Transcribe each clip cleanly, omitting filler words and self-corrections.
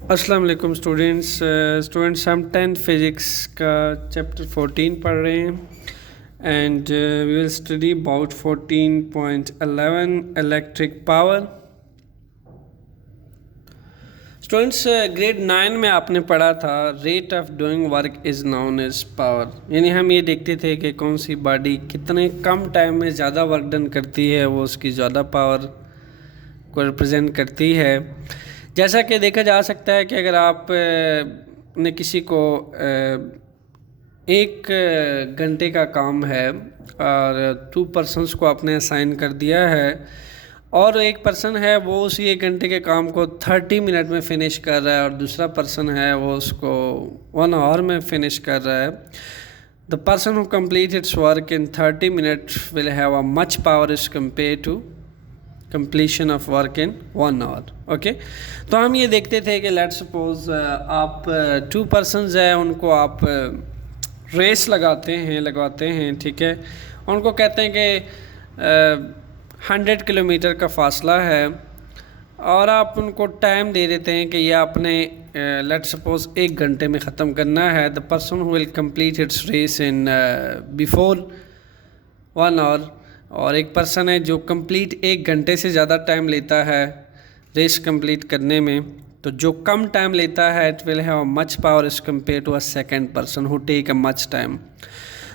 अस्सलाम वालेकुम स्टूडेंट्स हम 10th फिज़िक्स का चैप्टर 14 पढ़ रहे हैं and we will study about 14.11 electric power. Students grade 9 में आपने पढ़ा था rate of doing work is known as power, यानी हम ये देखते थे कि कौन सी बॉडी कितने कम टाइम में ज़्यादा वर्क डन करती है वो उसकी ज़्यादा पावर को रिप्रेजेंट करती है। जैसा कि देखा जा सकता है कि अगर आप ने किसी को 1 घंटे का काम है और 2 पर्सनस को आपने असाइन कर दिया है और एक पर्सन है वो उसी 1 घंटे के काम को 30 मिनट में फिनिश कर रहा है और दूसरा पर्सन है वो उसको 1 आवर में फिनिश कर रहा है। The person who complete its work in 30 minutes will have a much power as compare to completion of work in 1 hour। Okay, तो हम ये देखते थे कि लेट्स सपोज आप 2 persons हैं, उनको आप रेस लगवाते हैं, ठीक है। उनको कहते हैं कि 100 किलोमीटर का फासला है और आप उनको टाइम दे देते हैं कि ये आपने लेट्स सपोज 1 घंटे में ख़त्म करना है। The person who will complete its race in before 1 hour, और एक पर्सन है जो कंप्लीट 1 घंटे से ज़्यादा टाइम लेता है रेस कंप्लीट करने में। तो जो कम टाइम लेता है it will have much power as compare to a second person who take a much time.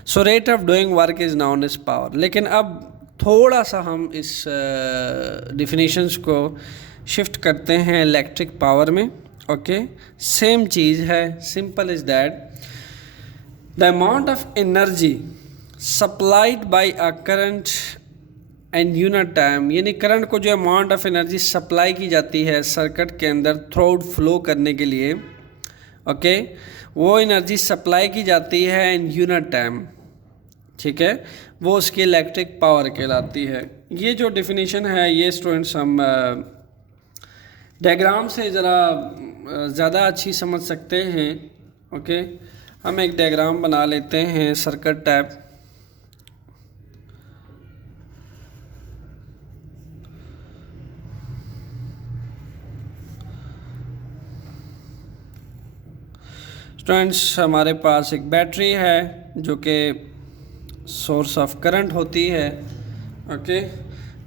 So rate of doing work is known as power. लेकिन अब थोड़ा सा हम इस डिफिनीशंस को शिफ्ट करते हैं इलेक्ट्रिक पावर में। ओके, सेम चीज़ है, simple is that the amount of energy supplied by a current and unit time, यानी करंट को जो अमाउंट ऑफ एनर्जी सप्लाई की जाती है सर्किट के अंदर थ्रू फ्लो करने के लिए, ओके, वो एनर्जी सप्लाई की जाती है इन यूनिट टाइम, ठीक है, वो उसकी इलेक्ट्रिक पावर कहलाती है। ये जो डिफिनीशन है ये स्टूडेंट्स हम डायग्राम से ज़रा ज़्यादा अच्छी समझ सकते हैं। ओके, हम एक डायग्राम बना लेते हैं सर्किट टाइप। स्टूडेंट्स हमारे पास एक बैटरी है जो कि सोर्स ऑफ करंट होती है, ओके,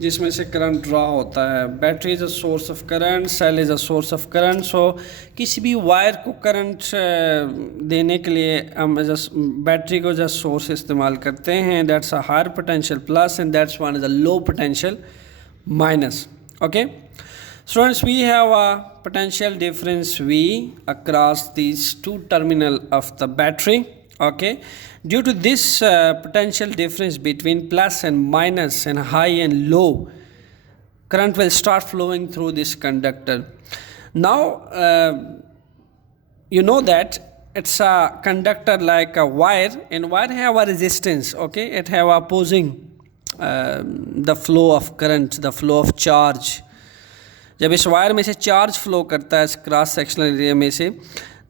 जिसमें से करंट ड्रॉ होता है। Battery is a source of current, cell is a source of current. So किसी भी वायर को करंट देने के लिए हम एज बैटरी को एज सोर्स इस्तेमाल करते हैं। That's a higher potential plus and that's one is a low potential minus. Okay students, we have a potential difference V across these 2 terminal of the battery. Okay, due to this potential difference between plus and minus and high and low, current will start flowing through this conductor. Now you know that it's a conductor like a wire, and wire have a resistance. Okay, it have opposing the flow of current, the flow of charge. जब इस wire में से charge flow करता है इस cross sectional area में से,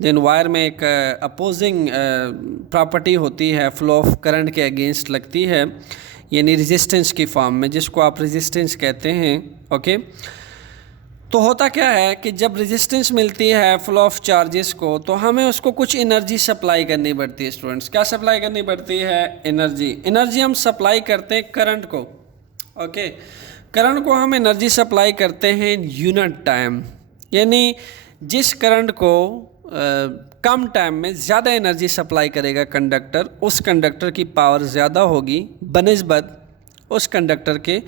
then wire में एक अपोजिंग प्रॉपर्टी होती है, फ्लो ऑफ करंट के अगेंस्ट लगती है, यानी रेजिस्टेंस की फॉर्म में, जिसको आप रेजिस्टेंस कहते हैं। ओके, तो होता क्या है कि जब रेजिस्टेंस मिलती है फ्लो ऑफ चार्जेस को, तो हमें उसको कुछ एनर्जी सप्लाई करनी पड़ती है। स्टूडेंट्स, क्या सप्लाई करनी पड़ती है? एनर्जी हम सप्लाई करते हैं करंट को। ओके, करंट को हम एनर्जी सप्लाई करते हैं यूनिट टाइम, यानी जिस करंट को कम टाइम में ज़्यादा एनर्जी सप्लाई करेगा कंडक्टर, उस कंडक्टर की पावर ज़्यादा होगी बनिस्बत उस कंडक्टर के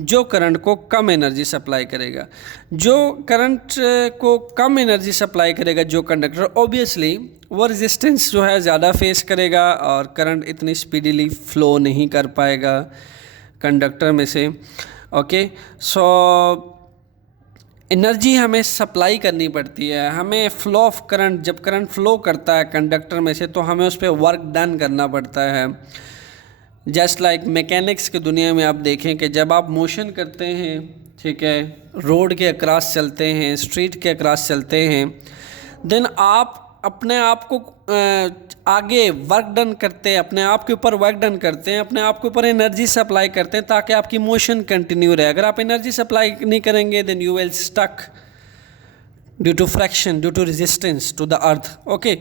जो करंट को कम एनर्जी सप्लाई करेगा। जो करंट को कम एनर्जी सप्लाई करेगा जो कंडक्टर, ऑब्वियसली वो रेजिस्टेंस जो है ज़्यादा फेस करेगा और करंट इतनी स्पीडीली फ्लो नहीं कर पाएगा कंडक्टर में से। ओके, सो एनर्जी हमें सप्लाई करनी पड़ती है, हमें फ्लो ऑफ करंट, जब करंट फ्लो करता है कंडक्टर में से तो हमें उस पर वर्क डन करना पड़ता है। जस्ट लाइक मैकेनिक्स की दुनिया में आप देखें कि जब आप मोशन करते हैं, ठीक है, रोड के अक्रॉस चलते हैं, स्ट्रीट के अक्रॉस चलते हैं, देन आप अपने आप को आगे वर्क डन करते हैं, अपने आप के ऊपर वर्क डन करते हैं, अपने आप के ऊपर एनर्जी सप्लाई करते हैं ताकि आपकी मोशन कंटिन्यू रहे। अगर आप एनर्जी सप्लाई नहीं करेंगे then you will stuck due to fraction, due to resistance to the earth. Okay,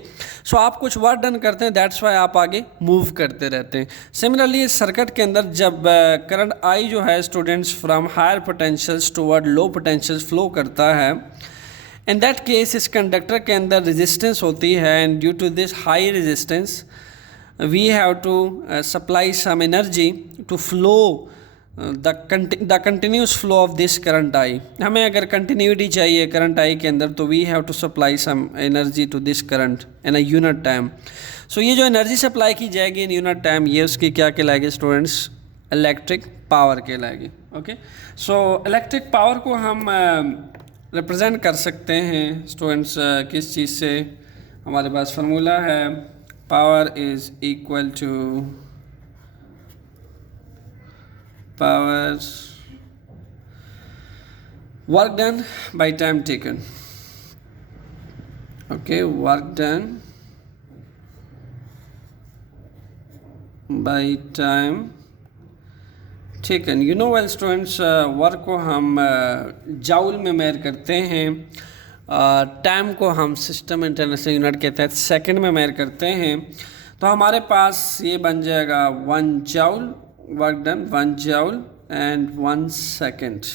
so आप कुछ वर्क डन करते हैं, दैट्स वाई आप आगे मूव करते रहते हैं। सिमिलरली इस सर्किट के अंदर जब करंट आई जो है students from higher potentials toward low potentials flow करता है, इन दैट केस इस कंडक्टर के अंदर रेजिस्टेंस होती है, and due to this high resistance we have to supply some energy to flow the continuous flow of this current I. हमें अगर continuity चाहिए करंट आई के अंदर, तो we have to supply some energy to this current in a unit time. So ये जो energy supply की जाएगी इन यूनिट टाइम, ये उसकी क्या कहलाएगी स्टूडेंट्स? इलेक्ट्रिक पावर कहलाएगी। ओके, सो इलेक्ट्रिक पावर को हम रिप्रेजेंट कर सकते हैं स्टूडेंट्स किस चीज़ से? हमारे पास फार्मूला है, power is equal to power work done by time taken. Okay, work done by time taken. You know well students, work को हम जाउल में मेजर करते हैं, टाइम को हम सिस्टम इंटरनेशनल यूनिट के तहत सेकंड में मेजर करते हैं। तो हमारे पास ये बन जाएगा 1 joule work done, 1 joule and 1 second,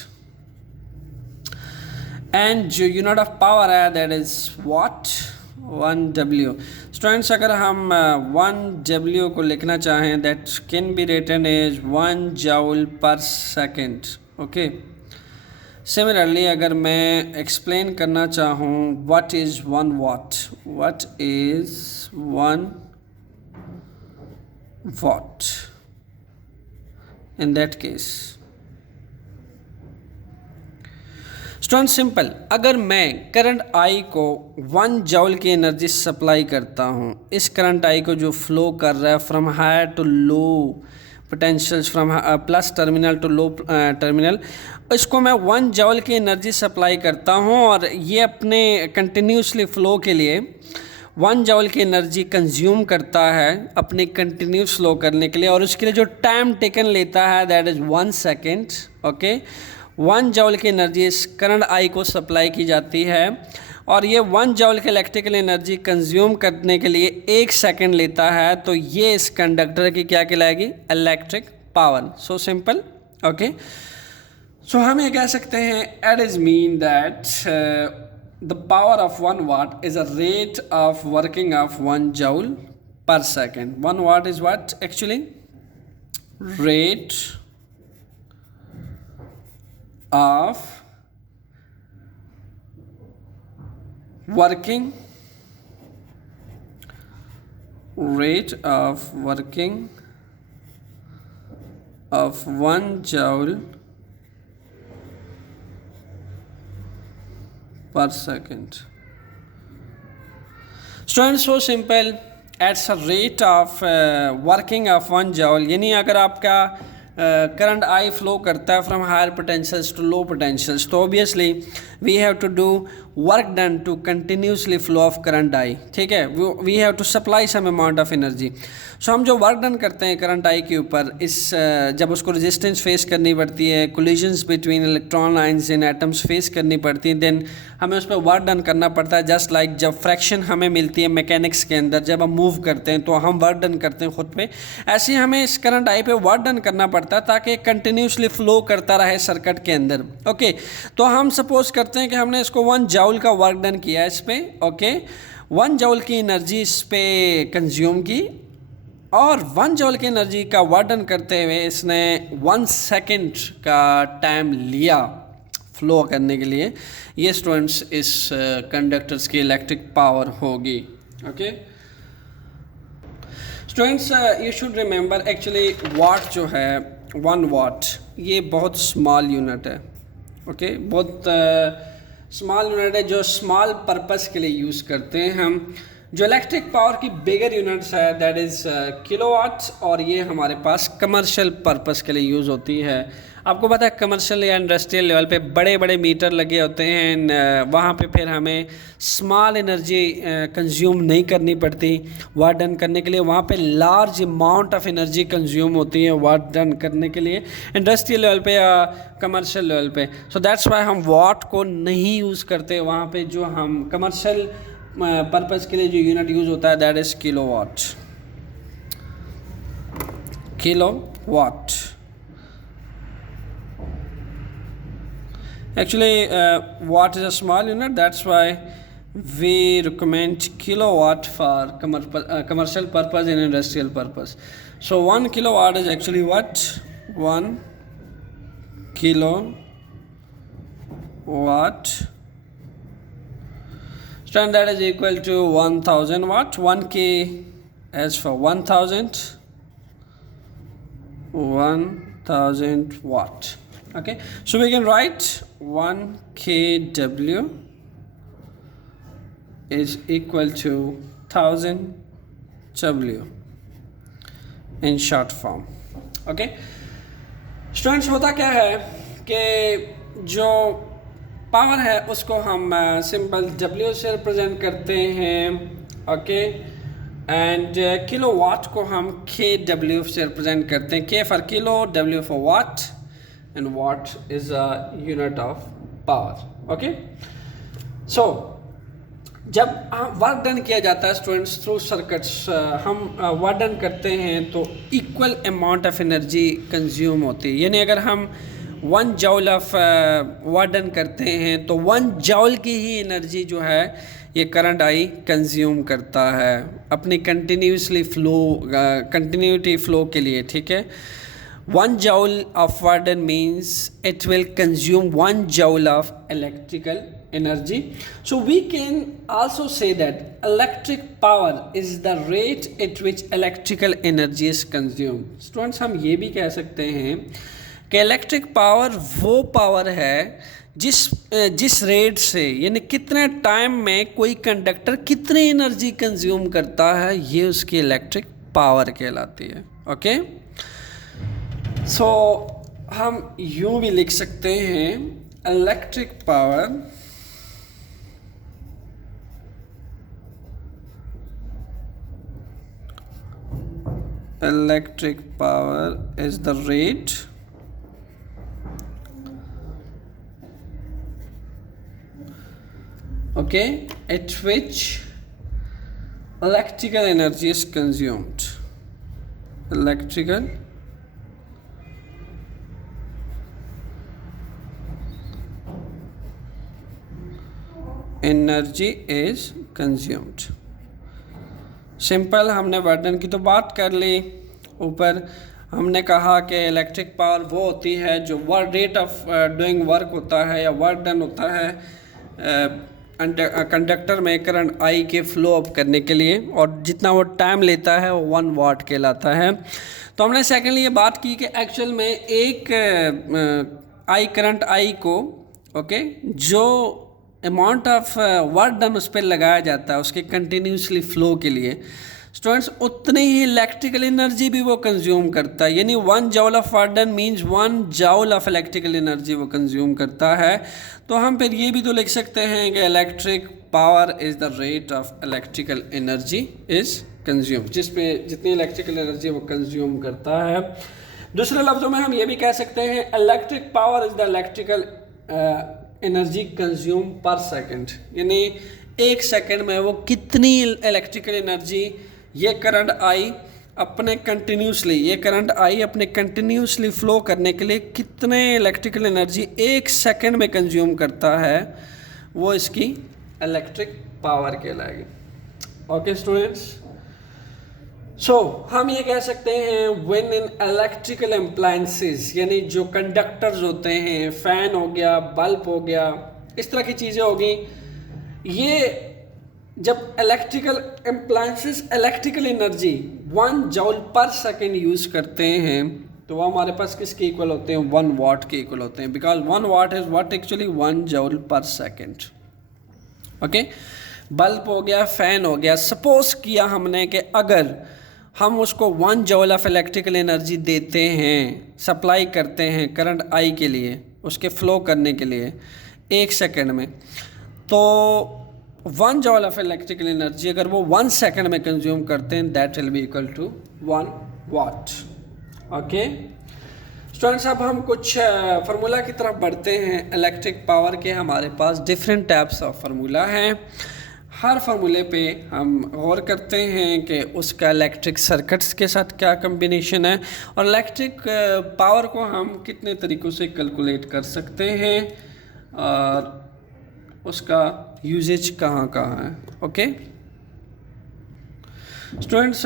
and जो यूनिट ऑफ पावर है that is what? 1 W। Students अगर हम 1 W को लिखना चाहें, that can be written as 1 joule per second। Okay, similarly अगर मैं एक्सप्लेन करना चाहूँ what is 1 watt, what is 1 watt in that case? Student simple, अगर मैं करंट आई को 1 जॉल की एनर्जी सप्लाई करता हूँ, इस करंट आई को जो फ्लो कर रहा है from higher to low potentials, from plus terminal to low terminal, इसको मैं 1 जॉल की एनर्जी सप्लाई करता हूँ, और ये अपने कंटिन्यूसली फ्लो के लिए 1 जॉल की एनर्जी कंज्यूम करता है अपने कंटिन्यूस फ्लो करने के लिए, और उसके लिए जो टाइम टेकन लेता है दैट इज़ 1 सेकेंड। ओके, 1 जॉल की एनर्जी इस करंट आई को सप्लाई की जाती है, और ये 1 जॉल की इलेक्ट्रिकल एनर्जी कंज्यूम करने के लिए 1 सेकेंड लेता है। तो ये इस कंडक्टर की क्या कहलाएगी? Electric power. So simple. Okay, so हम ये कह सकते हैं it is mean that the power of 1 watt is a rate of working of 1 joule per second. 1 watt is what actually? Rate of working of 1 joule per second. Students, so simple, at a rate of working of 1 joule, यानी अगर आपका current I flow करता है from higher potentials to low potentials, तो obviously we have to do work done to continuously flow of current I. ठीक है, we have to supply some amount of energy. So हम जो work done करते हैं current I के ऊपर, इस जब उसको रेजिस्टेंस फेस करनी पड़ती है, collisions between electron lines in atoms face करनी पड़ती है, देन हमें उस पर वर्क डन करना पड़ता है। जस्ट लाइक जब फ्रैक्शन हमें मिलती है मैकेनिक्स के अंदर, जब हम मूव करते हैं तो हम वर्क डन करते हैं खुद पे, ऐसे ही हमें इस करंट आई पे वर्क डन करना पड़ता है ताकि कंटिन्यूसली फ्लो करता रहे सर्किट के अंदर। ओके, तो हम सपोज करते हैं कि हमने इसको 1 जॉल का वर्क डन किया इस पे। ओके, 1 जॉल की एनर्जी इस पे कंज्यूम की, और 1 जॉल की एनर्जी का वर्क डन करते हुए इसने 1 सेकेंड का टाइम लिया फ्लो करने के लिए। ये स्टूडेंट्स इस कंडक्टर्स की इलेक्ट्रिक पावर होगी। Okay students, you should remember actually watt जो है 1 वाट, ये बहुत स्मॉल यूनिट है। ओके, बहुत स्मॉल यूनिट है जो स्मॉल पर्पस के लिए यूज़ करते हैं हम। जो इलेक्ट्रिक पावर की बिगर यूनिट्स है दैट इज़ किलोवाट्स, और ये हमारे पास कमर्शियल पर्पस के लिए यूज़ होती है। आपको पता है कमर्शियल या इंडस्ट्रियल लेवल पे बड़े बड़े मीटर लगे होते हैं, वहाँ पे फिर हमें स्मॉल एनर्जी कंज्यूम नहीं करनी पड़ती वर्क डन करने के लिए, वहाँ पे large amount of energy consume होती है वर्क डन करने के लिए इंडस्ट्रियल लेवल पे या कमर्शियल लेवल पे। सो दैट्स वाई हम वाट को नहीं यूज़ करते वहाँ पे। जो हम कमर्शियल पर्पस के लिए जो यूनिट यूज़ होता है that is kilowatt. Kilowatt actually watt is a small unit, that's why we recommend kilowatt for commercial purpose and industrial purpose. So 1 kilowatt is actually what? 1 kilowatt, so that is equal to 1000 watt. 1 k as for 1000 watt. Okay, so we can write 1 kW is equal to 1000 W in short form. Okay, students होता क्या है कि जो power है उसको हम simple W से represent करते हैं। ओके, एंड किलोवाट को हम kW से रिप्रेजेंट करते हैं। K for kilo, W for watt, and watt is a unit of power. Okay, so जब वर्क डन किया जाता है स्टूडेंट्स थ्रू सर्किट्स, हम वर्क डन करते हैं तो equal amount of energy consume होती है। यानी अगर हम 1 जॉल ऑफ वर्क डन करते हैं तो 1 जॉल की ही एनर्जी जो है ये करंट आई कंज्यूम करता है अपनी कंटिन्यूटी फ्लो के लिए। ठीक है, 1 joule of work done means it will consume 1 joule of electrical energy. So we can also say that electric power is the rate at which electrical energy is consumed. Students, हम ये भी कह सकते हैं कि इलेक्ट्रिक पावर वो power है जिस रेट से, यानी कितने टाइम में कोई कंडक्टर कितनी एनर्जी कंज्यूम करता है, ये उसकी इलेक्ट्रिक पावर कहलाती है। ओके, सो हम यूँ भी लिख सकते हैं electric power is the rate okay at which electrical energy is consumed. Electrical energy is consumed. Simple, हमने वर्डन की तो बात कर ली। ऊपर हमने कहा कि इलेक्ट्रिक पावर वो होती है जो रेट ऑफ डूइंग वर्क होता है या वर्क डन होता है कंडक्टर में करंट आई के फ्लो अप करने के लिए, और जितना वो टाइम लेता है वो 1 वाट कहलाता है। तो हमने सेकेंडली ये बात की कि एक्चुअल में एक करंट आई को जो अमाउंट ऑफ वर्क डन उस पर लगाया जाता है उसके कंटिन्यूसली फ्लो के लिए, स्टूडेंट्स उतनी ही इलेक्ट्रिकल एनर्जी भी वो कंज्यूम करता है। यानी 1 जॉल of work done means 1 जॉल of electrical energy वो कंज्यूम करता है। तो हम फिर ये भी तो लिख सकते हैं कि electric power is the rate of electrical energy is consume, जिसपे जितनी इलेक्ट्रिकल एनर्जी वो कंज्यूम करता है। दूसरे लफ्ज़ों में हम ये भी कह सकते हैं electric power is the electrical energy consume पर सेकंड, यानी 1 सेकंड में वो कितनी इलेक्ट्रिकल एनर्जी ये करंट आई अपने कंटिन्यूसली फ्लो करने के लिए कितने इलेक्ट्रिकल एनर्जी 1 सेकंड में कंज्यूम करता है, वो इसकी इलेक्ट्रिक पावर कहलाएगी। ओके स्टूडेंट्स, सो हम ये कह सकते हैं व्हेन इन इलेक्ट्रिकल अप्लायंसेस, यानी जो कंडक्टर्स होते हैं, फ़ैन हो गया, बल्ब हो गया, इस तरह की चीज़ें होगी, ये जब इलेक्ट्रिकल अप्लायंसेस इलेक्ट्रिकल एनर्जी 1 जॉल पर सेकेंड यूज़ करते हैं तो वो हमारे पास किसके इक्वल होते हैं? 1 वाट के इक्वल होते हैं, because 1 what is what actually 1 जॉल पर सेकेंड। ओके, बल्ब हो गया, फ़ैन हो गया। सपोज़ किया हमने कि अगर हम उसको 1 जॉल ऑफ इलेक्ट्रिकल एनर्जी देते हैं, सप्लाई करते हैं करंट आई के लिए, उसके फ़्लो करने के लिए 1 सेकंड में, तो 1 जॉल ऑफ इलेक्ट्रिकल एनर्जी अगर वो 1 सेकंड में कंज्यूम करते हैं, that will be equal to 1 watt. Okay students, अब हम कुछ फार्मूला की तरफ बढ़ते हैं। इलेक्ट्रिक पावर के हमारे पास डिफरेंट टाइप्स ऑफ फार्मूला हैं। हर फार्मूले पे हम गौर करते हैं कि उसका इलेक्ट्रिक सर्किट्स के साथ क्या कम्बिनेशन है और इलेक्ट्रिक पावर को हम कितने तरीक़ों से कैलकुलेट कर सकते हैं और उसका यूजेज कहाँ कहाँ है। Okay students,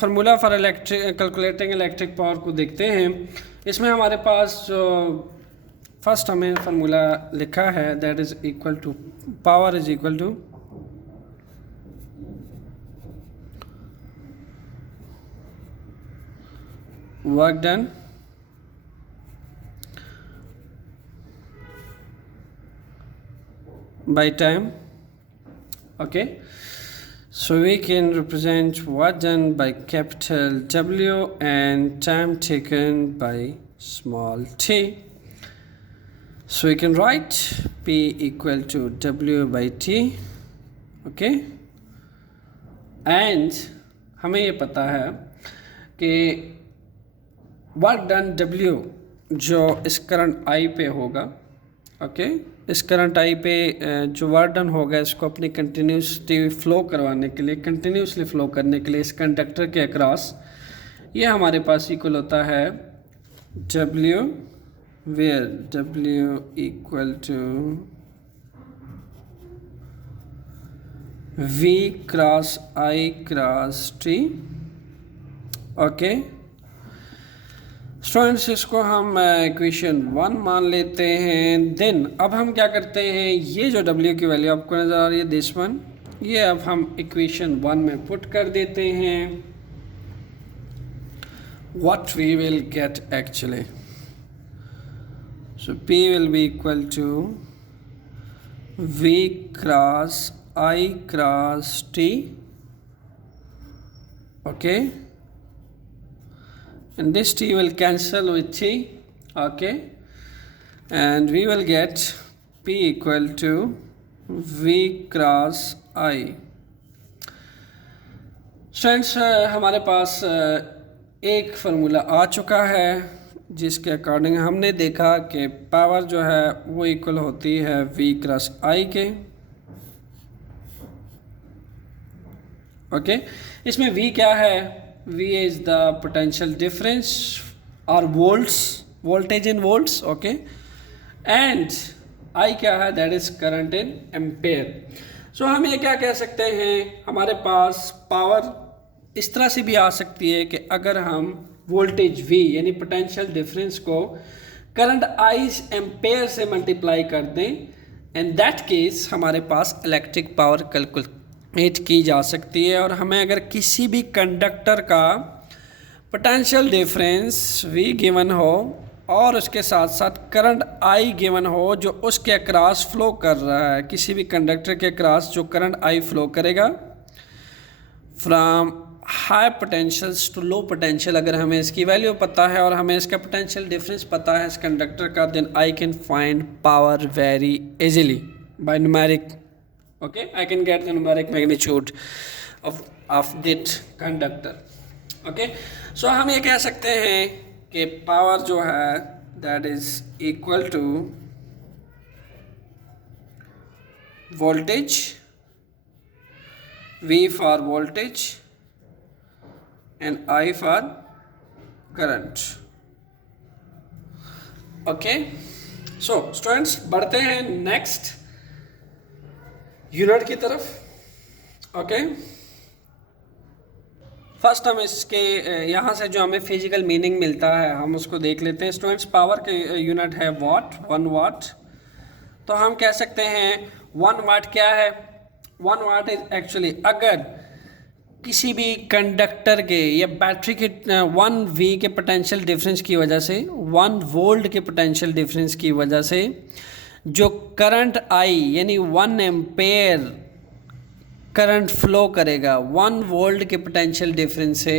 formula for electric calculating electric power को देखते हैं। इसमें हमारे पास जो फर्स्ट हमें फार्मूला लिखा है, that is equal to power is equal to work done by time. Okay, so we can represent work done by capital W and time taken by small t. So we can write P equal to W by T. Okay, and हमें ये पता है कि work done W जो इस current I पे होगा। Okay इस करंट आई पे जो वर्क डन होगा, इसको अपनी कंटिन्यूसली फ़्लो करवाने के लिए, कंटिन्यूसली फ़्लो करने के लिए इस कंडक्टर के अक्रॉस, ये हमारे पास इक्वल होता है W, where W equal to V cross I cross T। Okay students, इसको हम इक्वेशन 1 मान लेते हैं। देन अब हम क्या करते हैं, ये जो W की वैल्यू आपको नज़र आ रही है, दिस वन, ये अब हम इक्वेशन 1 में पुट कर देते हैं। What we will get actually, so P will be equal to V cross I cross T। Okay and this T will cancel with T. Okay, and we will get P equal to V cross I. Friends, हमारे पास एक formula आ चुका है जिसके according हमने देखा कि power जो है वो इक्वल होती है V क्रॉस I के। ओके इसमें V क्या है, V is the potential difference or volts, voltage in volts. Okay, and I क्या है, that is current in ampere. So हम ये क्या कह सकते हैं, हमारे पास पावर इस तरह से भी आ सकती है कि अगर हम वोल्टेज V यानी पोटेंशियल डिफरेंस को करंट I एम्पेयर से मल्टीप्लाई कर दें, एंड दैट केस हमारे पास इलेक्ट्रिक पावर कैलकुलेट की जा सकती है। और हमें अगर किसी भी कंडक्टर का पोटेंशियल डिफरेंस V गिवन हो और उसके साथ साथ करंट I गिवन हो जो उसके अक्रॉस फ्लो कर रहा है, किसी भी कंडक्टर के अक्रॉस जो करंट I फ्लो करेगा from high potentials to low potential, अगर हमें इसकी वैल्यू पता है और हमें इसका पोटेंशियल डिफरेंस पता है इस कंडक्टर का, then I can find power very easily by numeric. Okay, I can get the numeric magnitude of that conductor. Okay, so हम ये कह सकते हैं कि पावर जो है that is equal to voltage, V for voltage and I for current. Okay, so students बढ़ते हैं next यूनिट की तरफ। ओके फर्स्ट हम इसके यहाँ से जो हमें फिजिकल मीनिंग मिलता है हम उसको देख लेते हैं। स्टूडेंट्स, पावर के यूनिट है वाट, 1 वाट। तो हम कह सकते हैं 1 वाट क्या है, 1 वाट इज एक्चुअली अगर किसी भी कंडक्टर के या बैटरी के 1 V के पोटेंशियल डिफरेंस की वजह से, 1 वोल्ट के पोटेंशियल डिफरेंस की वजह से जो करंट I यानी 1 एम्पेयर करंट फ्लो करेगा 1 वोल्ट के पोटेंशियल डिफरेंस से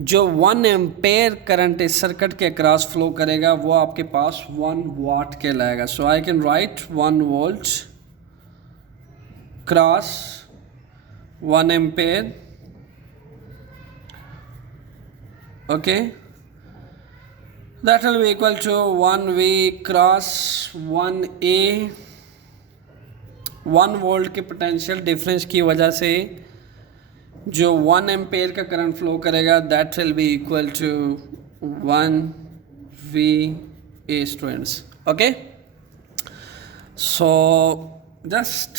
जो 1 एम्पेयर करंट इस सर्किट के अक्रॉस फ्लो करेगा वो आपके पास 1 वाट कहलाएगा. So I can write 1 volt cross 1 ampere. Okay, that will be equal to 1V cross 1A. 1 volt के पोटेंशियल डिफरेंस की वजह से जो 1 एम्पेयर का करंट फ्लो करेगा that will be equal to 1VA students. Okay, so just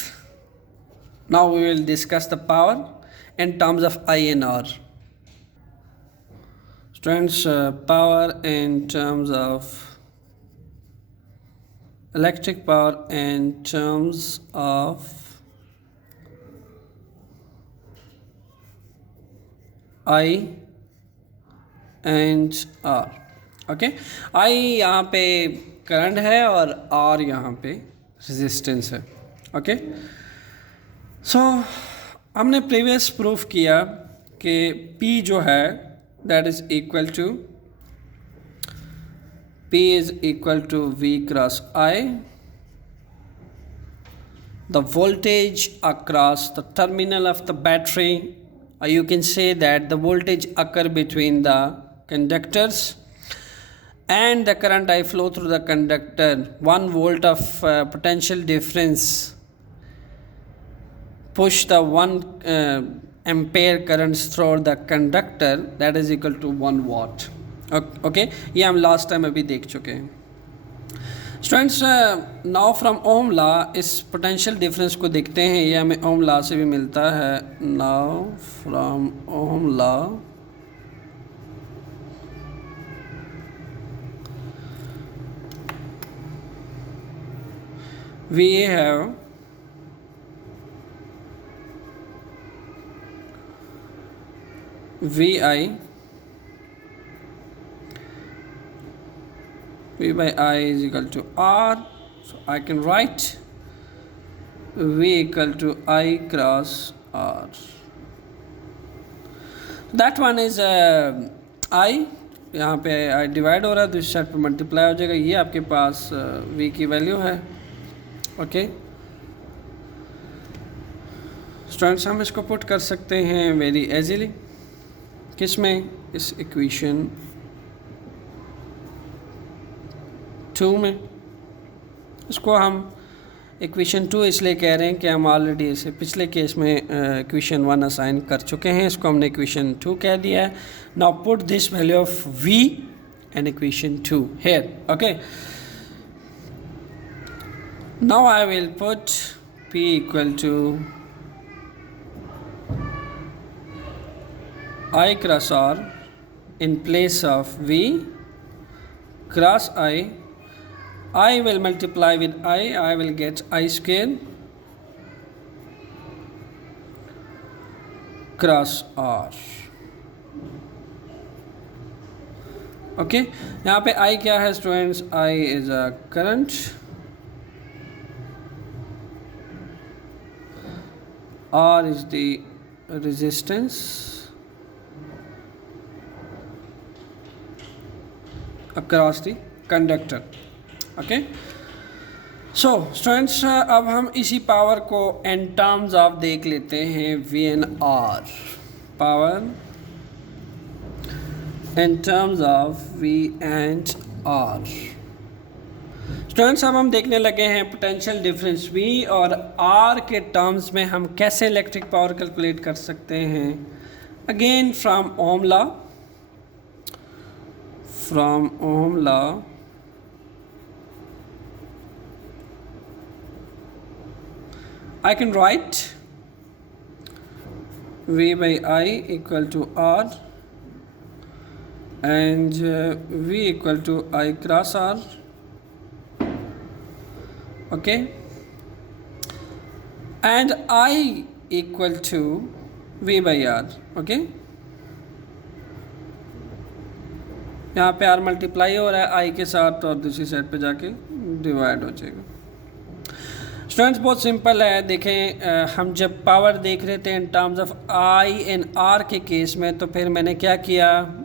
now we will discuss the power in terms of I and R. Students, power in terms of electric power in terms of I and R. Okay, I यहाँ पे current है और R यहाँ पे resistance है. Okay, सो हमने previous proof किया कि P जो है that is equal to P is equal to V cross I. The voltage across the terminal of the battery, you can say that the voltage occur between the conductors and the current I flow through the conductor. 1 volt of potential difference push the 1 ampere currents through the conductor that is equal to 1 watt. Okay, ये हम last time अभी देख चुके हैं. Students, now from Ohm law इस potential difference को देखते हैं. ये हमें ओम लॉ से भी मिलता है. Now from Ohm law we have VI V by I is equal to R, so I can write V equal to I cross R. That one is I, यहाँ पे I डिवाइड हो रहा है, दूसरी साइड पे multiply हो जाएगा. ये आपके पास V की वैल्यू है. ओके स्टूडेंट्स, हम इसको पुट कर सकते हैं वेरी इजीली. किस में? इस इक्वेशन 2 में. इसको हम इक्वेशन 2 इसलिए कह रहे हैं कि हम ऑलरेडी इसे पिछले केस में इक्वेशन 1 असाइन कर चुके हैं. इसको हमने इक्वेशन 2 कह दिया है. Now put this value of V and equation 2 here. Okay, now I will put P equal to I cross R in place of V cross I. I will multiply with I will get I square cross R. Okay, यहाँ पे I क्या है students? I is a current, R is the resistance across the conductor. Okay, so students, अब हम इसी power को इन terms of देख लेते हैं V and R. Power in terms of V and R. Students, अब हम देखने लगे हैं पोटेंशियल डिफरेंस V और R के टर्म्स में हम कैसे इलेक्ट्रिक पावर कैलकुलेट कर सकते हैं. Again from Ohm law. From Ohm law, I can write V by I equal to R and V equal to I cross R. Okay, and I equal to V by R. Okay, यहाँ पे R multiply हो रहा है I के साथ और दूसरी side पे जाके डिवाइड हो जाएगा. स्टूडेंट्स बहुत सिंपल है। देखें हम जब पावर देख रहे थे in terms of I and R के केस में, तो फिर मैंने क्या किया,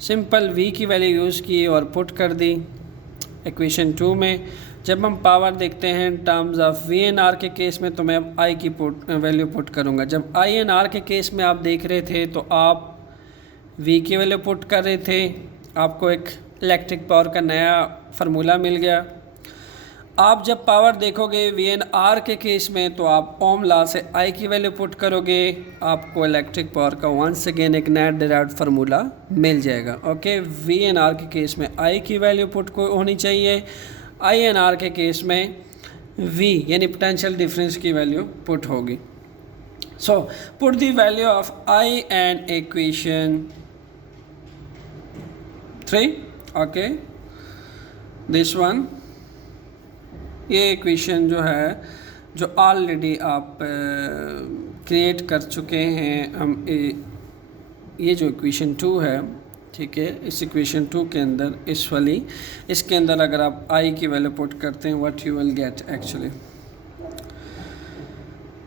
सिंपल v की वैल्यू यूज़ की और पुट कर दी इक्वेशन 2 में। जब हम पावर देखते हैं in terms of V and R के केस में, तो मैं अब आई की वैल्यू पुट करूँगा। जब आई एन आर के केस में आप देख रहे थे तो आप v की वैल्यू पुट कर रहे थे, आपको एक इलेक्ट्रिक पावर का नया फार्मूला मिल गया। आप जब पावर देखोगे वी एन आर के केस में, तो आप ओम लॉ से आई की वैल्यू पुट करोगे, आपको इलेक्ट्रिक पावर का वंस अगेन एक नया डिराइव्ड फार्मूला मिल जाएगा। ओके, वी एन आर के केस में आई की वैल्यू पुट को होनी चाहिए, आई एन आर के केस में वी यानी पोटेंशियल डिफरेंस की वैल्यू पुट होगी। So put the value of I an equation 3। Okay, this one, ये इक्वेशन जो है जो ऑलरेडी आप क्रिएट कर चुके हैं हम, ये जो इक्वेशन 2 है, ठीक है, इस इक्वेशन 2 के अंदर इसके अंदर अगर आप i की वैल्यू पुट करते हैं, what you will get actually.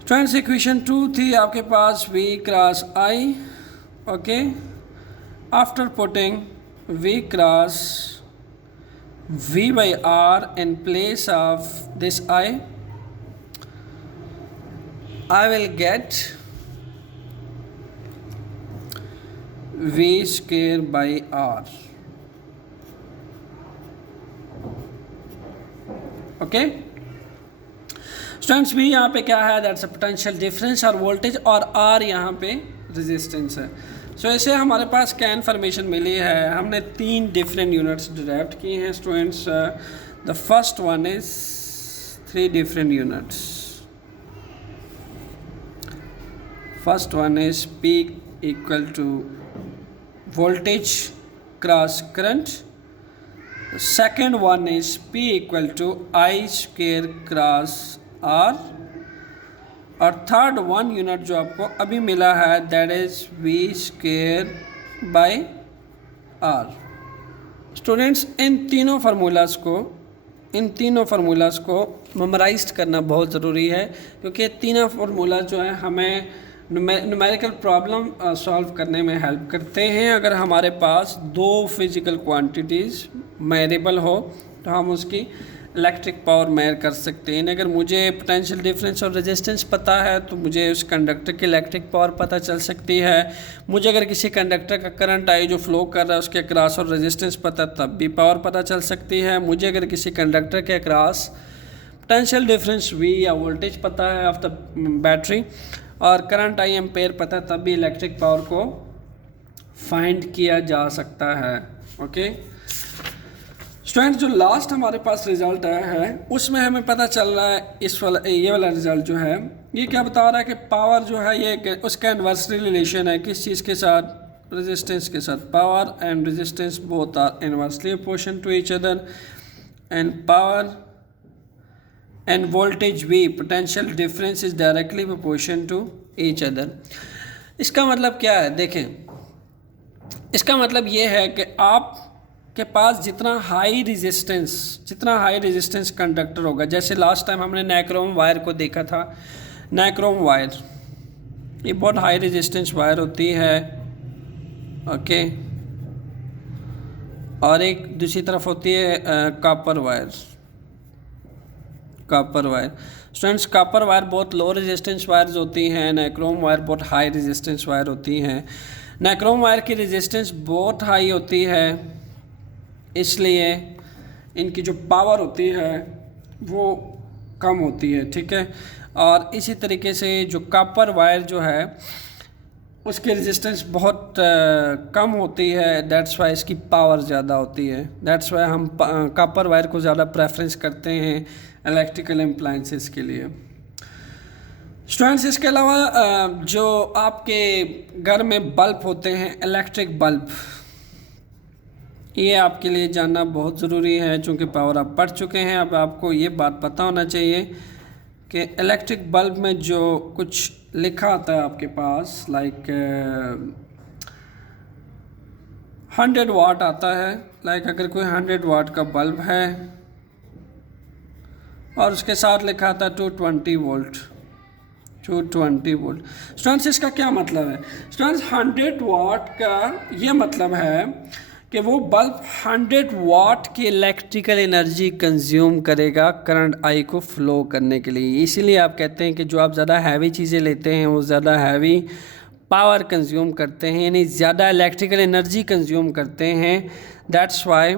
Friends equation 2 थी आपके पास v cross i। Okay, after putting v cross v by r in place of this I will get v square by r। Okay students, v यहाँ पे क्या है, that's a potential difference और voltage, और r यहाँ पे resistance है। सो ऐसे हमारे पास क्या इन्फॉर्मेशन मिली है, हमने 3 डिफरेंट यूनिट्स डिराइव की हैं students. The first one is 3 different units. First one is P equal to voltage cross current, second one is P equal to I square cross R, और third one unit जो आपको अभी मिला है that is v square by r। Students इन तीनों formulas को memorise करना बहुत ज़रूरी है, क्योंकि तीनों फार्मूला जो है हमें न्यूमेरिकल प्रॉब्लम सॉल्व करने में हेल्प करते हैं। अगर हमारे पास 2 फिज़िकल क्वांटिटीज़ मेजरेबल हो तो हम उसकी इलेक्ट्रिक पावर मेजर कर सकते हैं। अगर मुझे पोटेंशियल डिफरेंस और रेजिस्टेंस पता है तो मुझे उस कंडक्टर की इलेक्ट्रिक पावर पता चल सकती है। मुझे अगर किसी कंडक्टर का करंट आई जो फ्लो कर रहा है उसके अक्रॉस और रेजिस्टेंस पता, तब भी पावर पता चल सकती है। मुझे अगर किसी कंडक्टर के अक्रॉस पोटेंशियल डिफरेंस V या वोल्टेज पता है ऑफ द बैटरी और करंट आई एम्पेयर पता है, तब भी इलेक्ट्रिक पावर को फाइंड किया जा सकता है। ओके स्टूडेंट, जो लास्ट हमारे पास रिजल्ट आया है उसमें हमें पता चल रहा है ये वाला रिजल्ट जो है ये क्या बता रहा है कि पावर जो है ये उसका इन्वर्सली रिलेशन है किस चीज़ के साथ, रेजिस्टेंस के साथ। Power and resistance both are inversely proportion to each other, and power and voltage V potential difference is directly proportion to each other. इसका मतलब क्या है, देखें, इसका मतलब ये है कि आप के पास जितना हाई रेजिस्टेंस कंडक्टर होगा, जैसे लास्ट टाइम हमने नाइक्रोम वायर को देखा था। नाइक्रोम वायर ये बहुत हाई रेजिस्टेंस वायर होती है, ओके, और एक दूसरी तरफ होती है copper wire. Students, copper wire बहुत लो रेजिस्टेंस वायर्स होती हैं, नाइक्रोम वायर बहुत हाई रेजिस्टेंस वायर होती हैं। नाइक्रोम वायर की रेजिस्टेंस बहुत हाई होती है, इसलिए इनकी जो पावर होती है वो कम होती है, ठीक है। और इसी तरीके से जो कॉपर वायर जो है उसकी रेजिस्टेंस बहुत कम होती है, दैट्स वाई इसकी पावर ज़्यादा होती है। दैट्स वाई हम कॉपर वायर को ज़्यादा प्रेफरेंस करते हैं इलेक्ट्रिकल अप्लायंसेस के लिए। स्टूडेंट्स, इसके अलावा जो आपके घर में बल्ब होते हैं, इलेक्ट्रिक बल्ब, ये आपके लिए जानना बहुत ज़रूरी है, चूँकि पावर आप पढ़ चुके हैं। अब आपको ये बात पता होना चाहिए कि इलेक्ट्रिक बल्ब में जो कुछ लिखा आता है आपके पास, लाइक 100 वाट आता है। लाइक अगर कोई 100 वाट का बल्ब है और उसके साथ लिखा था 220 वोल्ट, 220 वोल्ट। स्टूडेंट्स इसका क्या मतलब है? स्टूडेंट्स 100 वाट का ये मतलब है कि वो बल्ब 100 वाट की इलेक्ट्रिकल एनर्जी कंज्यूम करेगा करंट आई को फ्लो करने के लिए। इसीलिए आप कहते हैं कि जो आप ज़्यादा हैवी चीज़ें लेते हैं वो ज़्यादा हैवी पावर कंज्यूम करते हैं, यानी ज़्यादा इलेक्ट्रिकल एनर्जी कंज्यूम करते हैं। दैट्स वाई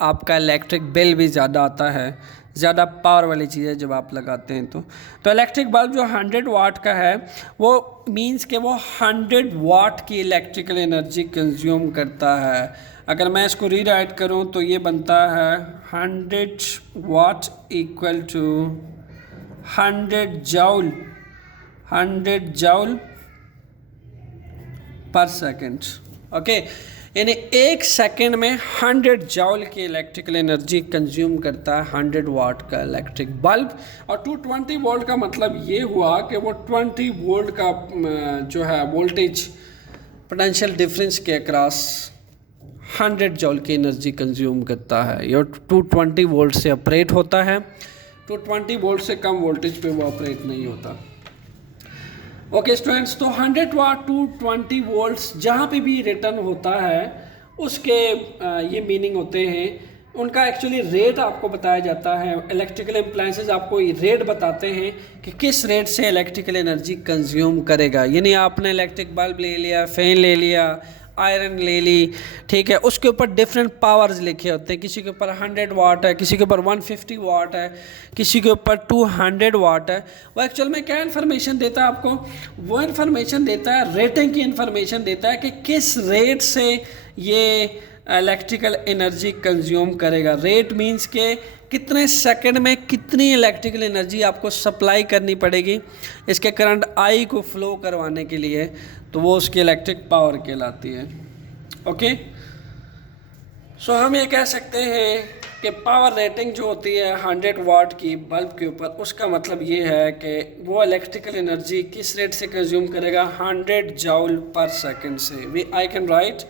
आपका इलेक्ट्रिक बिल भी ज़्यादा आता है, ज़्यादा पावर वाली चीज़ें जब आप लगाते हैं तो इलेक्ट्रिक बल्ब जो 100 वाट का है वो मींस कि वो 100 वाट की इलेक्ट्रिकल एनर्जी कंज्यूम करता है। अगर मैं इसको रीराइट करूं तो ये बनता है 100 watt equal to 100 joule, 100 joule पर सेकेंड। ओके, यानी एक सेकेंड में 100 जूल की इलेक्ट्रिकल एनर्जी कंज्यूम करता है 100 वाट का इलेक्ट्रिक बल्ब। और 220 वोल्ट का मतलब ये हुआ कि वो 20 वोल्ट का जो है वोल्टेज पोटेंशियल डिफरेंस के अक्रॉस 100 जूल की एनर्जी कंज्यूम करता है। ये 220 वोल्ट से ऑपरेट होता है, 220 वोल्ट से कम वोल्टेज पे वो ऑपरेट नहीं होता। ओके स्टूडेंट्स, तो 100 वाट 220 वोल्ट्स जहाँ पे भी रिटर्न होता है उसके ये मीनिंग होते हैं, उनका एक्चुअली रेट आपको बताया जाता है। इलेक्ट्रिकल अप्लायंसेस आपको रेट बताते हैं कि किस रेट से इलेक्ट्रिकल एनर्जी कंज्यूम करेगा। यानी आपने इलेक्ट्रिक बल्ब ले लिया, फ़ैन ले लिया, आयरन ले ली, ठीक है, उसके ऊपर डिफरेंट पावर्स लिखे होते हैं। किसी के ऊपर 100 वाट है, किसी के ऊपर 150 वाट है, किसी के ऊपर 200 वाट है। वो एक्चुअल में क्या इन्फॉर्मेशन देता है आपको? वो इन्फॉर्मेशन देता है, रेटिंग की इन्फॉर्मेशन देता है कि किस रेट से ये इलेक्ट्रिकल एनर्जी कंज्यूम करेगा। रेट मींस के कितने सेकंड में कितनी इलेक्ट्रिकल एनर्जी आपको सप्लाई करनी पड़ेगी इसके करंट आई को फ्लो करवाने के लिए, तो वो उसकी इलेक्ट्रिक पावर कहलाती है। ओके, सो हम ये कह सकते हैं कि पावर रेटिंग जो होती है 100 वाट की बल्ब के ऊपर, उसका मतलब ये है कि वो इलेक्ट्रिकल एनर्जी किस रेट से कंज्यूम करेगा, 100 जूल पर सेकंड से। आई कैन राइट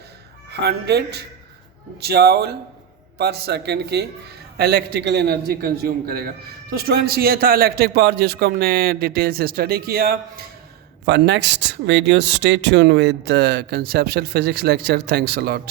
100 जूल पर सेकंड की इलेक्ट्रिकल एनर्जी कंज्यूम करेगा। तो स्टूडेंट्स, ये था इलेक्ट्रिक पावर जिसको हमने डिटेल से स्टडी किया। For next video stay tune with conceptual physics lecture. Thanks a lot.